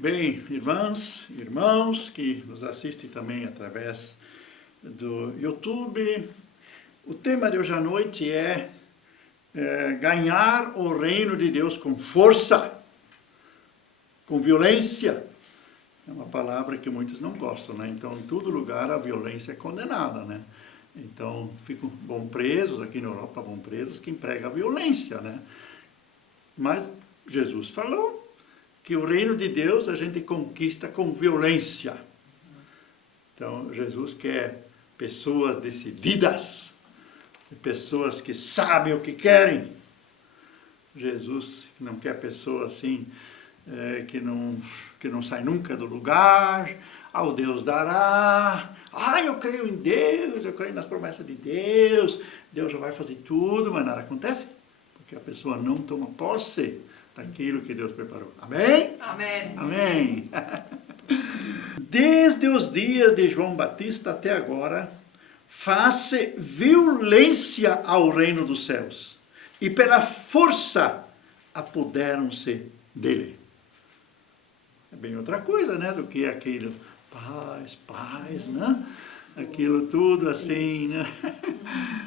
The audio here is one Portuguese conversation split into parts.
Bem, irmãs, irmãos que nos assistem também através do YouTube, o tema de hoje à noite é ganhar o reino de Deus com força, com violência. É uma palavra que muitos não gostam, né? Então, em todo lugar a violência é condenada, né? Então, vão presos, aqui na Europa vão presos quem prega a violência, né? Mas Jesus falou que o reino de Deus a gente conquista com violência. Então, Jesus quer pessoas decididas, pessoas que sabem o que querem. Jesus não quer pessoas assim, que não sai nunca do lugar. O Deus dará. Eu creio em Deus, eu creio nas promessas de Deus. Deus já vai fazer tudo, mas nada acontece, porque a pessoa não toma posse daquilo que Deus preparou. Amém? Amém. Amém. Desde os dias de João Batista até agora, faz-se violência ao reino dos céus, e pela força apoderam-se dele. É bem outra coisa, né, do que aquilo, paz, né? Aquilo tudo assim, né?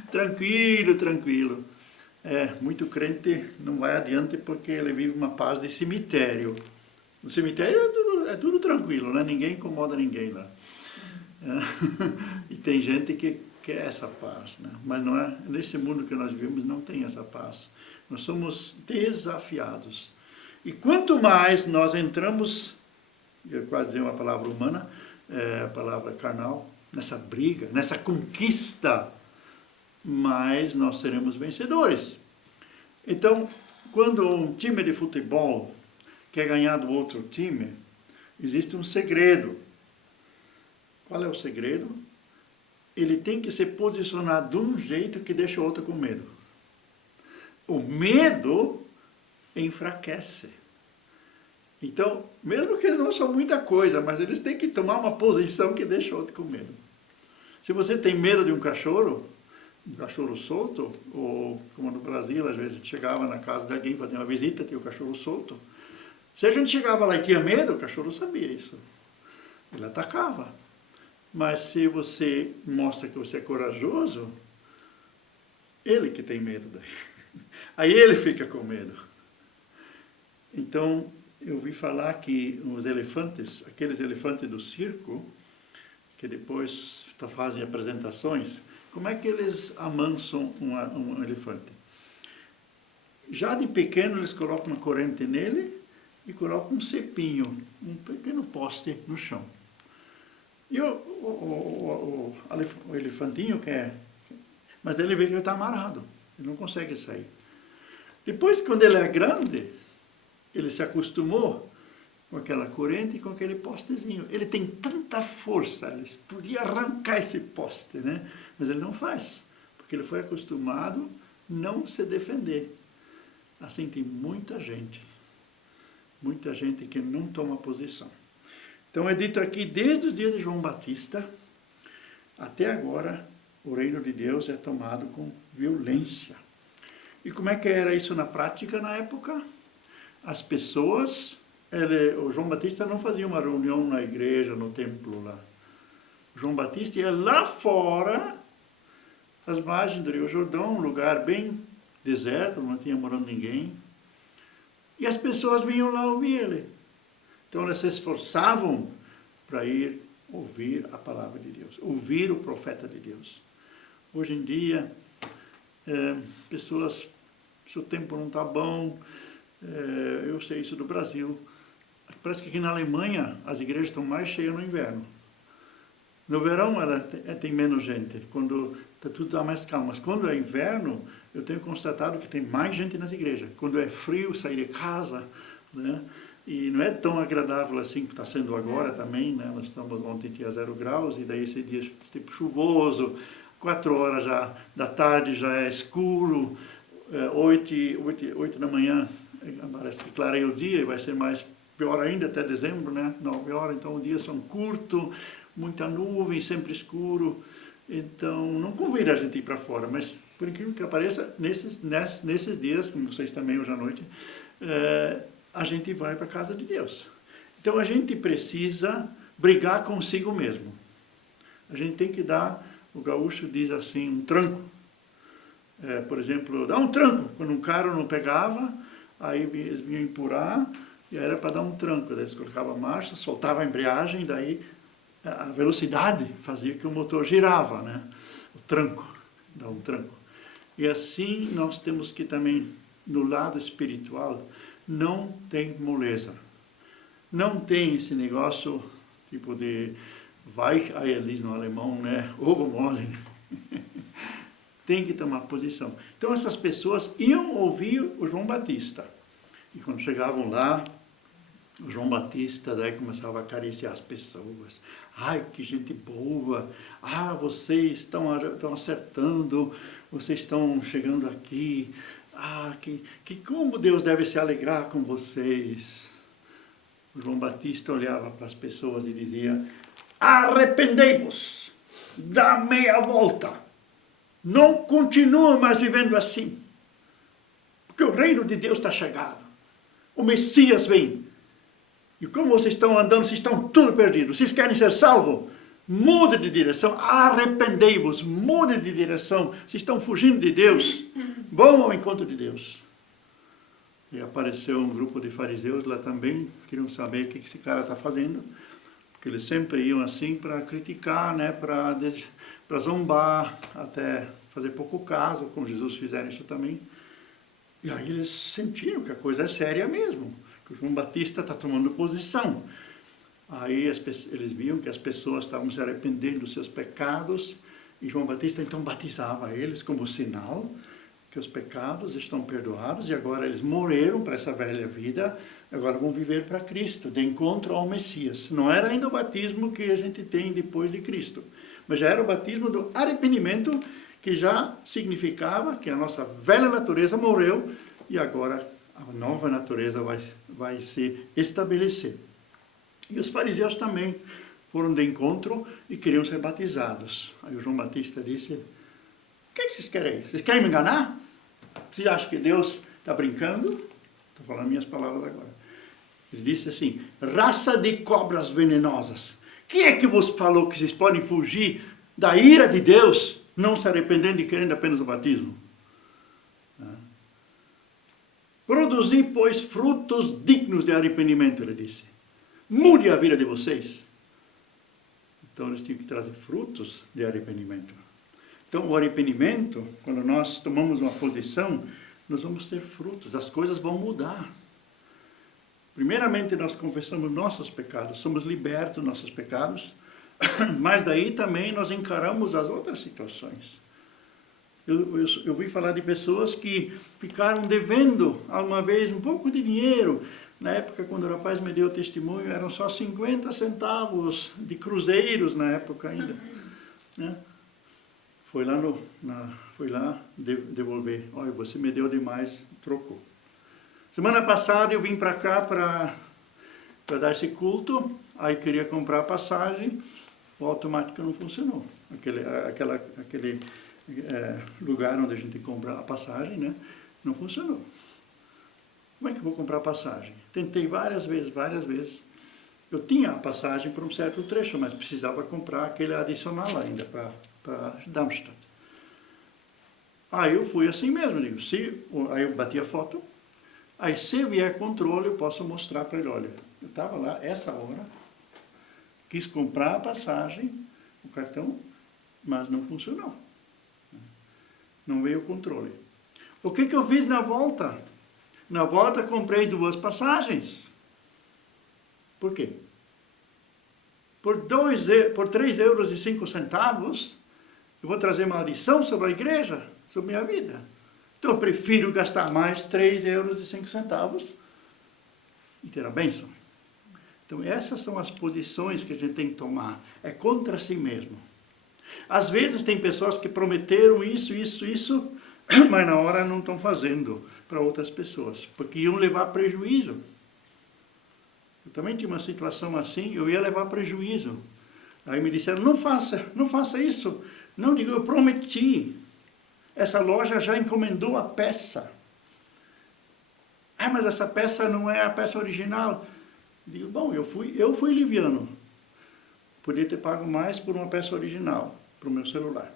Tranquilo. Muito crente não vai adiante porque ele vive uma paz de cemitério. No cemitério é tudo tranquilo, né? Ninguém incomoda ninguém lá. E tem gente que quer essa paz, né? Mas não é, nesse mundo que nós vivemos não tem essa paz. Nós somos desafiados. E quanto mais nós entramos, eu quase dizer uma palavra humana, a palavra carnal, nessa briga, nessa conquista, mais nós seremos vencedores. Então, quando um time de futebol quer ganhar do outro time, existe um segredo. Qual é o segredo? Ele tem que se posicionar de um jeito que deixa o outro com medo. O medo enfraquece. Então, mesmo que eles não são muita coisa, mas eles têm que tomar uma posição que deixa o outro com medo. Se você tem medo de um cachorro solto, ou como no Brasil, às vezes a gente chegava na casa de alguém, fazia uma visita, tinha o cachorro solto. Se a gente chegava lá e tinha medo, o cachorro sabia isso. Ele atacava. Mas se você mostra que você é corajoso, ele que tem medo daí. Aí ele fica com medo. Então, eu ouvi falar que os elefantes, aqueles elefantes do circo, que depois fazem apresentações, como é que eles amansam um elefante? Já de pequeno eles colocam uma corrente nele e colocam um cepinho, um pequeno poste no chão. E o elefantinho quer, mas ele vê que ele está amarrado, ele não consegue sair. Depois, quando ele é grande, ele se acostumou com aquela corrente e com aquele postezinho. Ele tem tanta força, ele podia arrancar esse poste, né? Mas ele não faz, porque ele foi acostumado a não se defender. Assim tem muita gente que não toma posição. Então é dito aqui, desde os dias de João Batista, até agora, o reino de Deus é tomado com violência. E como é que era isso na prática na época? As pessoas... o João Batista não fazia uma reunião na igreja, no templo lá. O João Batista ia lá fora, às margens do Rio Jordão, um lugar bem deserto, não tinha morando ninguém. E as pessoas vinham lá ouvir ele. Então elas se esforçavam para ir ouvir a palavra de Deus, ouvir o profeta de Deus. Hoje em dia, pessoas, se o tempo não está bom, eu sei isso do Brasil, parece que aqui na Alemanha as igrejas estão mais cheias no inverno. No verão tem menos gente, quando tudo está mais calmo. Mas quando é inverno, eu tenho constatado que tem mais gente nas igrejas. Quando é frio, sair de casa, né? E não é tão agradável assim que está sendo agora também, né? Nós estamos ontem tinha 0 graus, e daí esse dia esse tempo chuvoso, 4 horas da tarde já é escuro, 8 da manhã parece que clareia o dia e vai ser mais pior ainda até dezembro, né? 9 horas, então os dias são curtos, muita nuvem, sempre escuro. Então não convida a gente ir para fora, mas por incrível que pareça, nesses dias, como vocês também hoje à noite, a gente vai para a casa de Deus. Então a gente precisa brigar consigo mesmo. A gente tem que dar, o gaúcho diz assim, um tranco. Por exemplo, dá um tranco. Quando um carro não pegava, aí eles vinham empurrar, e era para dar um tranco. Daí eles colocavam a marcha, soltava a embreagem, daí a velocidade fazia que o motor girava, né? O tranco, dá um tranco. E assim nós temos que também, no lado espiritual, não tem moleza. Não tem esse negócio, tipo de, aí ele diz no alemão, né? Ovo mole. Tem que tomar posição. Então essas pessoas iam ouvir o João Batista. E quando chegavam lá, o João Batista daí começava a acariciar as pessoas. Ai, que gente boa. Ah, vocês estão acertando. Vocês estão chegando aqui. Ah, que como Deus deve se alegrar com vocês. O João Batista olhava para as pessoas e dizia: arrependei-vos, dá meia volta, não continuem mais vivendo assim, porque o reino de Deus está chegado, o Messias vem, e como vocês estão andando, vocês estão tudo perdidos, vocês querem ser salvos? Mude de direção, arrependei-vos, mude de direção, vocês estão fugindo de Deus, vão ao encontro de Deus. E apareceu um grupo de fariseus lá também, queriam saber o que esse cara está fazendo, porque eles sempre iam assim para criticar, né, para zombar, até fazer pouco caso, com Jesus fizeram isso também. E aí eles sentiram que a coisa é séria mesmo, que o João Batista está tomando posição. Aí eles viam que as pessoas estavam se arrependendo dos seus pecados, e João Batista então batizava eles como sinal que os pecados estão perdoados, e agora eles morreram para essa velha vida, agora vão viver para Cristo, de encontro ao Messias. Não era ainda o batismo que a gente tem depois de Cristo, mas já era o batismo do arrependimento, que já significava que a nossa velha natureza morreu, e agora a nova natureza vai se estabelecer. E os fariseus também foram de encontro e queriam ser batizados. Aí o João Batista disse: o que vocês querem? Vocês querem me enganar? Vocês acham que Deus está brincando? Estou falando minhas palavras agora. Ele disse assim: raça de cobras venenosas, quem é que vos falou que vocês podem fugir da ira de Deus, não se arrependendo e querendo apenas o batismo? Produzi, pois, frutos dignos de arrependimento, ele disse. Mude a vida de vocês. Então eles tinham que trazer frutos de arrependimento. Então, o arrependimento, quando nós tomamos uma posição, nós vamos ter frutos, as coisas vão mudar. Primeiramente, nós confessamos nossos pecados, somos libertos dos nossos pecados, mas daí também nós encaramos as outras situações. Eu ouvi falar de pessoas que ficaram devendo, alguma vez, um pouco de dinheiro. Na época, quando o rapaz me deu o testemunho, eram só 50 centavos de cruzeiros na época ainda, né? Foi lá devolver. Olha, você me deu demais, trocou. Semana passada eu vim para cá para dar esse culto, aí queria comprar a passagem, o automático não funcionou. Aquele lugar onde a gente compra a passagem, né, não funcionou. Como é que eu vou comprar a passagem? Tentei várias vezes. Eu tinha a passagem para um certo trecho, mas precisava comprar aquele adicional ainda para Darmstadt. Aí eu fui assim mesmo, digo, aí eu bati a foto, aí se vier controle eu posso mostrar para ele, olha, eu estava lá essa hora, quis comprar a passagem, o cartão, mas não funcionou. Não veio o controle. O que eu fiz na volta? Na volta comprei 2 passagens. Por quê? Por 3,05 €, eu vou trazer maldição sobre a igreja, sobre a minha vida. Então eu prefiro gastar mais 3,05 € e ter a bênção. Então essas são as posições que a gente tem que tomar. É contra si mesmo. Às vezes tem pessoas que prometeram isso, mas na hora não estão fazendo para outras pessoas, porque iam levar prejuízo. Eu também tinha uma situação assim, eu ia levar prejuízo. Aí me disseram, não faça isso. Não, digo, eu prometi. Essa loja já encomendou a peça. Ah, mas essa peça não é a peça original. Digo, bom, eu fui liviano. Podia ter pago mais por uma peça original, para o meu celular.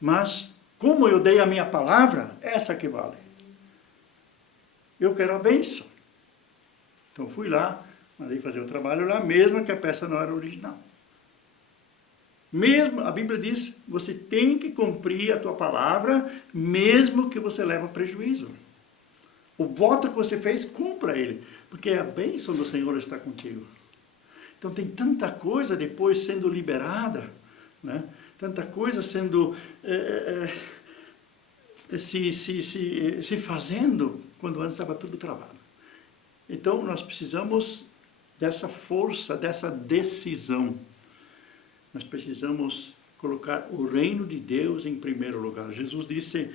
Mas, como eu dei a minha palavra, essa que vale. Eu quero a bênção. Então fui lá, mandei fazer o trabalho lá, mesmo que a peça não era original. Mesmo, a Bíblia diz, você tem que cumprir a tua palavra, mesmo que você leve prejuízo. O voto que você fez, cumpra ele, porque a bênção do Senhor está contigo. Então tem tanta coisa depois sendo liberada, né? Tanta coisa sendo se fazendo, quando antes estava tudo travado. Então nós precisamos dessa força, dessa decisão. Nós precisamos colocar o reino de Deus em primeiro lugar. Jesus disse,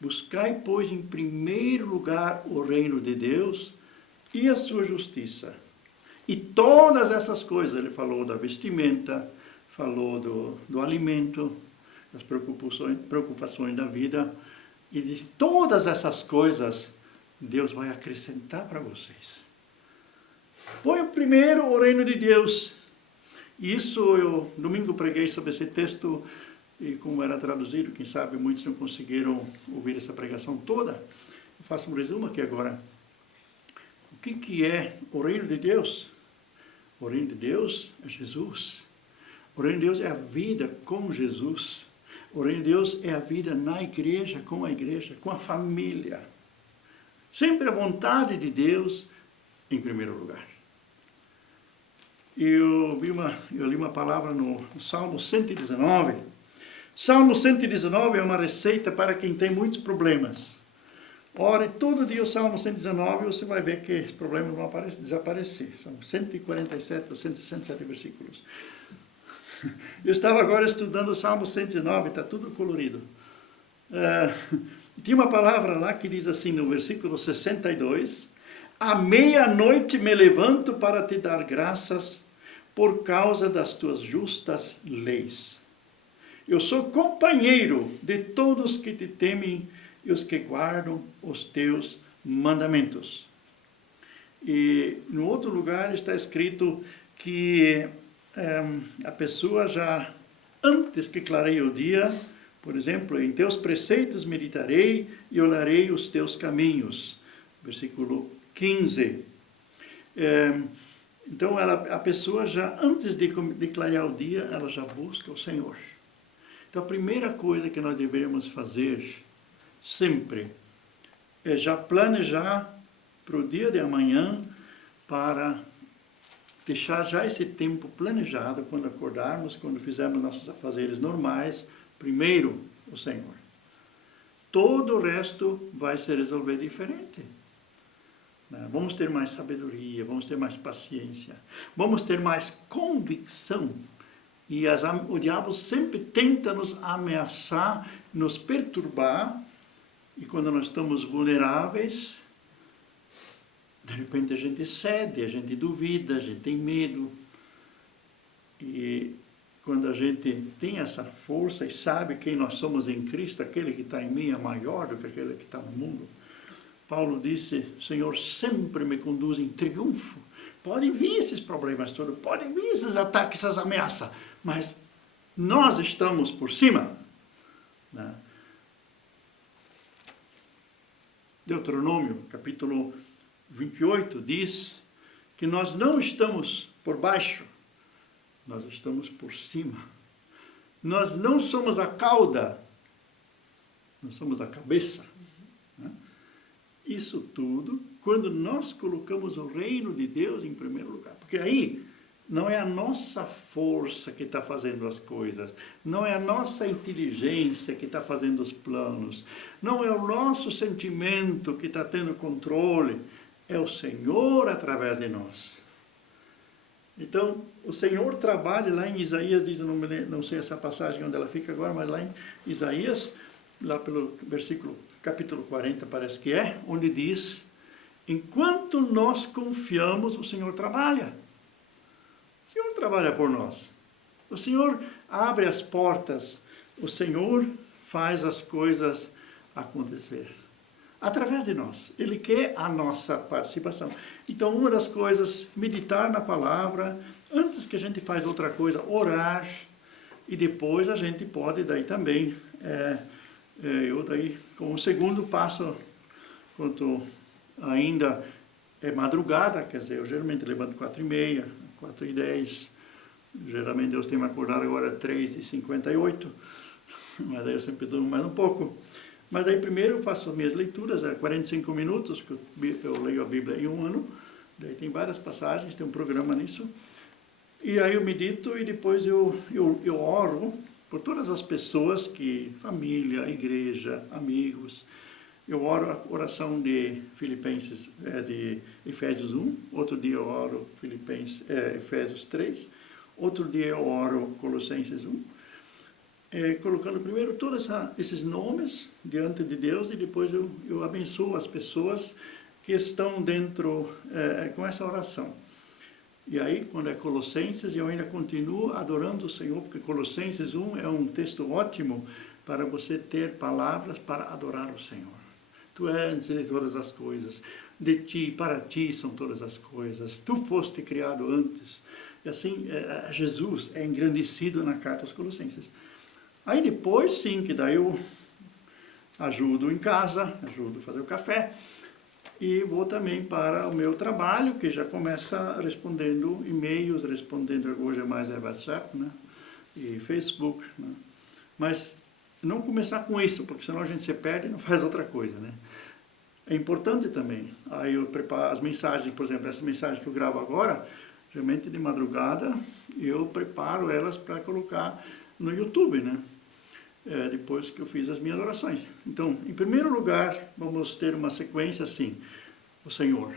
buscai, pois, em primeiro lugar o reino de Deus e a sua justiça. E todas essas coisas, ele falou da vestimenta, falou do alimento, das preocupações da vida, e disse, todas essas coisas Deus vai acrescentar para vocês. Põe primeiro o reino de Deus. Isso eu, domingo, preguei sobre esse texto, e como era traduzido, quem sabe muitos não conseguiram ouvir essa pregação toda. Eu faço um resumo aqui agora. O que é o reino de Deus? O reino de Deus é Jesus. O reino de Deus é a vida com Jesus. O reino de Deus é a vida na igreja, com a família. Sempre a vontade de Deus em primeiro lugar. Eu li uma palavra no Salmo 119. Salmo 119 é uma receita para quem tem muitos problemas. Ore todo dia o Salmo 119 e você vai ver que os problemas vão desaparecer. São 147 ou 167 versículos. Eu estava agora estudando o Salmo 119, está tudo colorido. Tinha uma palavra lá que diz assim no versículo 62, à meia-noite me levanto para te dar graças por causa das tuas justas leis. Eu sou companheiro de todos que te temem e os que guardam os teus mandamentos. E no outro lugar está escrito que a pessoa já, antes que clareie o dia, por exemplo, em teus preceitos meditarei e olharei os teus caminhos. Versículo 15. Então, a pessoa já, antes de clarear o dia, ela já busca o Senhor. Então, a primeira coisa que nós deveríamos fazer sempre é já planejar para o dia de amanhã, para deixar já esse tempo planejado, quando acordarmos, quando fizermos nossos afazeres normais, primeiro o Senhor. Todo o resto vai se resolver diferente. Vamos ter mais sabedoria, vamos ter mais paciência, vamos ter mais convicção. E o diabo sempre tenta nos ameaçar, nos perturbar, e quando nós estamos vulneráveis, de repente a gente cede, a gente duvida, a gente tem medo. E quando a gente tem essa força e sabe quem nós somos em Cristo, aquele que está em mim é maior do que aquele que está no mundo. Paulo disse, o Senhor sempre me conduz em triunfo. Podem vir esses problemas todos, podem vir esses ataques, essas ameaças, mas nós estamos por cima. Deuteronômio, capítulo 28, diz que nós não estamos por baixo, nós estamos por cima. Nós não somos a cauda, nós somos a cabeça. Isso tudo quando nós colocamos o reino de Deus em primeiro lugar. Porque aí não é a nossa força que está fazendo as coisas, não é a nossa inteligência que está fazendo os planos, não é o nosso sentimento que está tendo controle, é o Senhor através de nós. Então, o Senhor trabalha lá em Isaías, diz, não sei essa passagem onde ela fica agora, mas lá em Isaías, lá pelo versículo, capítulo 40 parece que é, onde diz, enquanto nós confiamos, o Senhor trabalha. O Senhor trabalha por nós. O Senhor abre as portas. O Senhor faz as coisas acontecer. através de nós. Ele quer a nossa participação. Então, uma das coisas, meditar na palavra, antes que a gente faz outra coisa, orar, e depois a gente pode daí também, eu daí, como segundo passo, quando ainda é madrugada, quer dizer, eu geralmente levanto 4h30, 4h10, geralmente Deus tem me acordado agora 3h58, mas daí eu sempre durmo mais um pouco. Mas daí primeiro eu faço as minhas leituras, 45 minutos, que eu leio a Bíblia em um ano, daí tem várias passagens, tem um programa nisso, e aí eu medito e depois eu oro por todas as pessoas, família, igreja, amigos. Eu oro a oração de de Efésios 1, outro dia eu oro Efésios 3, outro dia eu oro Colossenses 1, colocando primeiro todos esses nomes diante de Deus e depois eu abençoo as pessoas que estão dentro com essa oração. E aí, quando é Colossenses, eu ainda continuo adorando o Senhor, porque Colossenses 1 é um texto ótimo para você ter palavras para adorar o Senhor. Tu és antes de todas as coisas, de ti, para ti são todas as coisas, tu foste criado antes. E assim, Jesus é engrandecido na carta aos Colossenses. Aí depois, sim, que daí eu ajudo em casa, ajudo a fazer o café, e vou também para o meu trabalho, que já começa respondendo e-mails, hoje mais WhatsApp, né? E Facebook, né? Mas não começar com isso, porque senão a gente se perde e não faz outra coisa, né? É importante também. Aí eu preparo as mensagens, por exemplo, essa mensagem que eu gravo agora, geralmente de madrugada, eu preparo elas para colocar no YouTube, né? Depois que eu fiz as minhas orações. Então, em primeiro lugar, vamos ter uma sequência assim, o Senhor.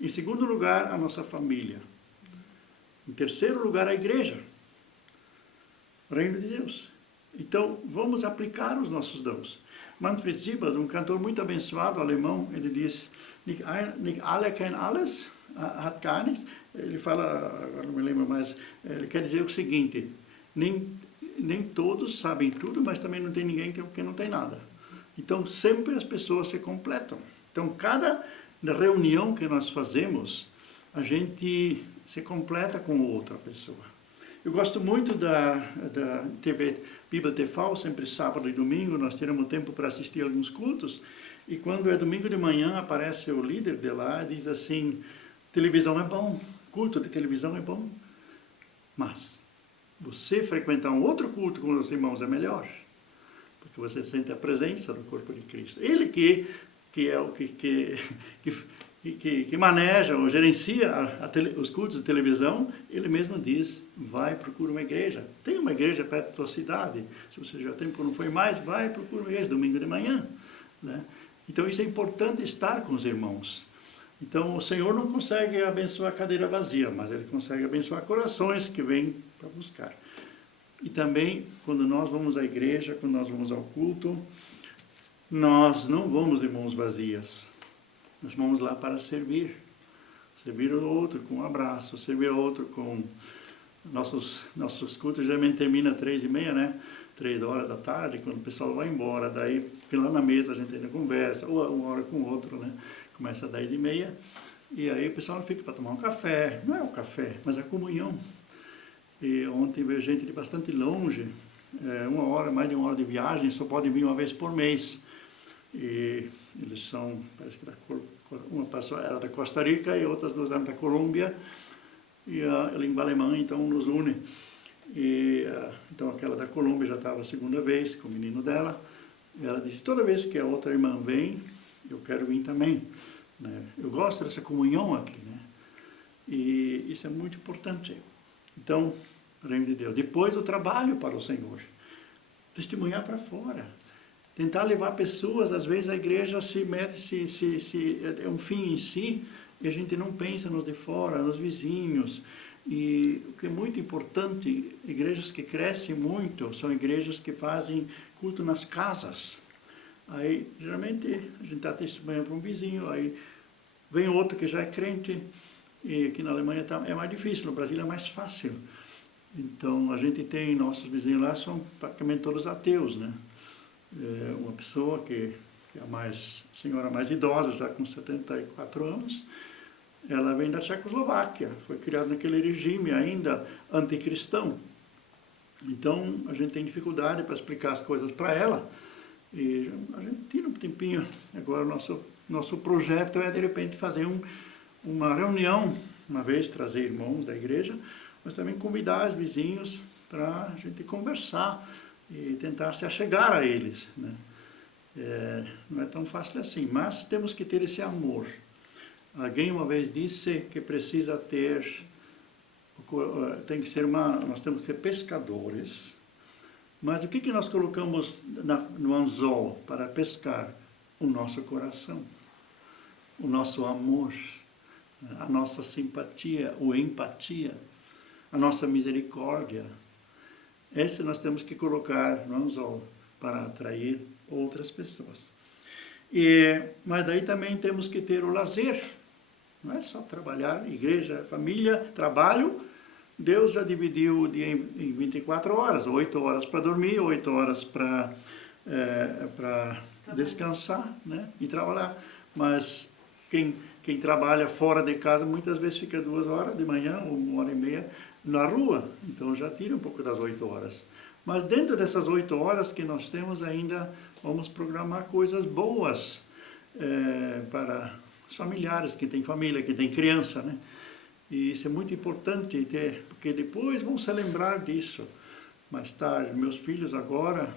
Em segundo lugar, a nossa família. Em terceiro lugar, a igreja. O reino de Deus. Então, vamos aplicar os nossos dons. Manfred Sieber, um cantor muito abençoado, alemão, ele diz, nicht alle kennen alles, hat gar nichts. Ele fala, agora não me lembro mais, ele quer dizer o seguinte, nem todos sabem tudo, mas também não tem ninguém que não tem nada. Então, sempre as pessoas se completam. Então, cada reunião que nós fazemos, a gente se completa com outra pessoa. Eu gosto muito da TV Bíblia TV, sempre sábado e domingo, nós tiramos tempo para assistir alguns cultos, e quando é domingo de manhã, aparece o líder de lá e diz assim, televisão é bom, culto de televisão é bom, mas você frequentar um outro culto com os irmãos é melhor, porque você sente a presença do corpo de Cristo. Ele que é o que maneja ou gerencia os cultos de televisão, ele mesmo diz, procura uma igreja. Tem uma igreja perto da tua cidade, se você já tempo não foi mais, procura uma igreja, domingo de manhã. Né? Então isso é importante, estar com os irmãos. Então o Senhor não consegue abençoar a cadeira vazia, mas Ele consegue abençoar corações que vêm para buscar. E também, quando nós vamos à igreja, quando nós vamos ao culto, nós não vamos de mãos vazias. Nós vamos lá para servir o outro com um abraço, servir o outro com... Nossos cultos geralmente terminam 3h30, né? 3 horas da tarde, quando o pessoal vai embora, daí lá na mesa a gente ainda conversa, ou uma hora com o outro, né? Começa às 10h30, e aí o pessoal fica para tomar um café, não é o café, mas a comunhão. E ontem veio gente de bastante longe, mais de uma hora de viagem, só podem vir uma vez por mês. E eles são, parece que uma pessoa era da Costa Rica e outras duas eram da Colômbia, e a língua alemã então nos une. Então aquela da Colômbia já estava a segunda vez com o menino dela, e ela disse, toda vez que a outra irmã vem, eu quero vir também. Né? Eu gosto dessa comunhão aqui, né? E isso é muito importante. Então, reino de Deus. Depois o trabalho para o Senhor. Testemunhar para fora. Tentar levar pessoas, às vezes a igreja se mete, é um fim em si, e a gente não pensa nos de fora, nos vizinhos. E o que é muito importante, igrejas que crescem muito, são igrejas que fazem culto nas casas. Aí, geralmente, a gente está testemunhando para um vizinho, aí vem outro que já é crente, e aqui na Alemanha é mais difícil, no Brasil é mais fácil. Então, a gente tem, nossos vizinhos lá são praticamente todos ateus, né? Uma pessoa que que é a senhora mais idosa, já com 74 anos, ela vem da Tchecoslováquia, foi criada naquele regime ainda anticristão. Então, a gente tem dificuldade para explicar as coisas para ela, e a gente tira um tempinho. Agora, nosso projeto é, de repente, fazer uma reunião, uma vez trazer irmãos da igreja, mas também convidar os vizinhos para a gente conversar e tentar se achegar a eles, né? Não é tão fácil assim, mas temos que ter esse amor. Alguém uma vez disse que precisa ter, nós temos que ser pescadores, mas o que nós colocamos no anzol para pescar? O nosso coração, o nosso amor, a nossa simpatia ou empatia, a nossa misericórdia. Esse nós temos que colocar no anzol para atrair outras pessoas. Mas daí também temos que ter o lazer. Não é só trabalhar, igreja, família, trabalho. Deus já dividiu o dia em 24 horas, 8 horas para dormir, 8 horas para descansar, né? E trabalhar. Mas quem trabalha fora de casa muitas vezes fica 2 horas de manhã ou 1h30 na rua, então já tira um pouco das 8 horas. Mas dentro dessas 8 horas que nós temos ainda, vamos programar coisas boas para os familiares, que tem família, que tem criança, né? E isso é muito importante ter, porque depois vão se lembrar disso. Mais tarde, meus filhos agora,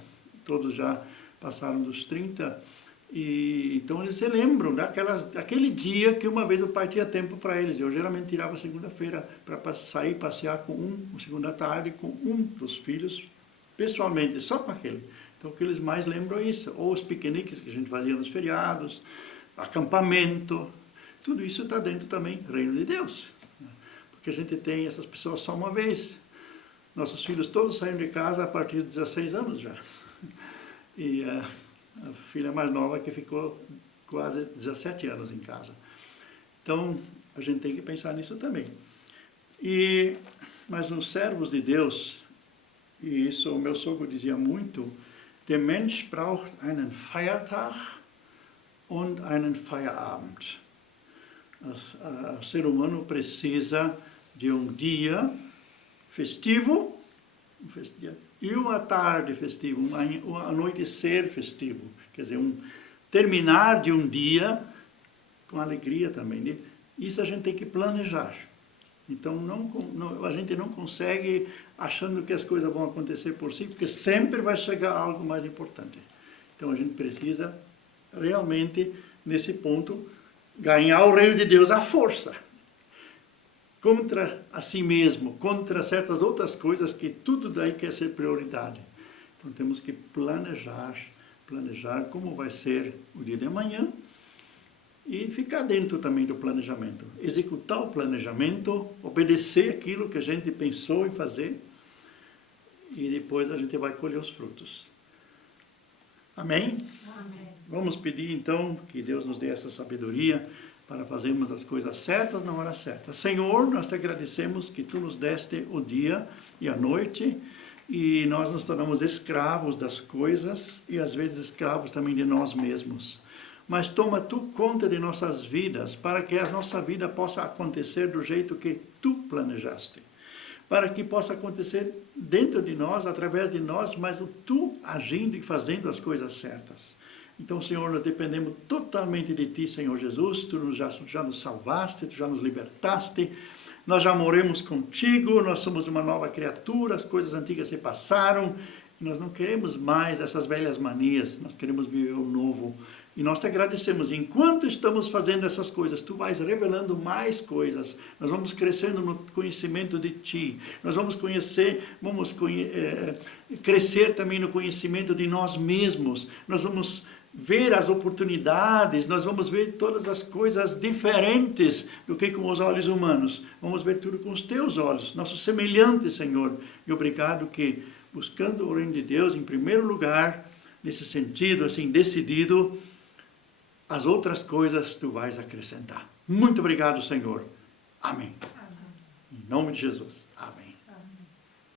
todos já passaram dos 30, e então eles se lembram daquele dia que uma vez o pai tinha tempo para eles. Eu geralmente tirava segunda-feira para sair passear com segunda tarde, com um dos filhos, pessoalmente, só com aquele. Então o que eles mais lembram é isso, ou os piqueniques que a gente fazia nos feriados, acampamento, tudo isso está dentro também do reino de Deus. Porque a gente tem essas pessoas só uma vez. Nossos filhos todos saíram de casa a partir de 16 anos já. E a filha mais nova que ficou quase 17 anos em casa. Então, a gente tem que pensar nisso também. Mas nos servos de Deus, e isso o meu sogro dizia muito, der Mensch braucht einen Feiertag und einen Feierabend. O ser humano precisa de um dia festivo, e uma tarde festiva, um anoitecer festivo. Quer dizer, terminar de um dia com alegria também, né? Isso a gente tem que planejar. Então, a gente não consegue achando que as coisas vão acontecer por si, porque sempre vai chegar algo mais importante. Então, a gente precisa realmente, nesse ponto, ganhar o reino de Deus à força. Contra a si mesmo, contra certas outras coisas que tudo daí quer ser prioridade. Então temos que planejar como vai ser o dia de amanhã e ficar dentro também do planejamento. Executar o planejamento, obedecer aquilo que a gente pensou em fazer e depois a gente vai colher os frutos. Amém? Amém. Vamos pedir então que Deus nos dê essa sabedoria para fazermos as coisas certas na hora certa. Senhor, nós te agradecemos que Tu nos deste o dia e a noite, e nós nos tornamos escravos das coisas, e às vezes escravos também de nós mesmos. Mas toma Tu conta de nossas vidas, para que a nossa vida possa acontecer do jeito que Tu planejaste. Para que possa acontecer dentro de nós, através de nós, mas o Tu agindo e fazendo as coisas certas. Então, Senhor, nós dependemos totalmente de Ti, Senhor Jesus. Tu já nos salvaste, Tu já nos libertaste. Nós já moremos contigo, nós somos uma nova criatura, as coisas antigas se passaram. E nós não queremos mais essas velhas manias, nós queremos viver o novo. E nós te agradecemos. Enquanto estamos fazendo essas coisas, Tu vais revelando mais coisas. Nós vamos crescendo no conhecimento de Ti. Nós vamos crescer também no conhecimento de nós mesmos. Nós vamos ver as oportunidades, nós vamos ver todas as coisas diferentes do que com os olhos humanos. Vamos ver tudo com os Teus olhos, nossos semelhantes, Senhor. E obrigado que, buscando o reino de Deus em primeiro lugar, nesse sentido, assim, decidido, as outras coisas Tu vais acrescentar. Muito obrigado, Senhor. Amém. Amém. Em nome de Jesus. Amém.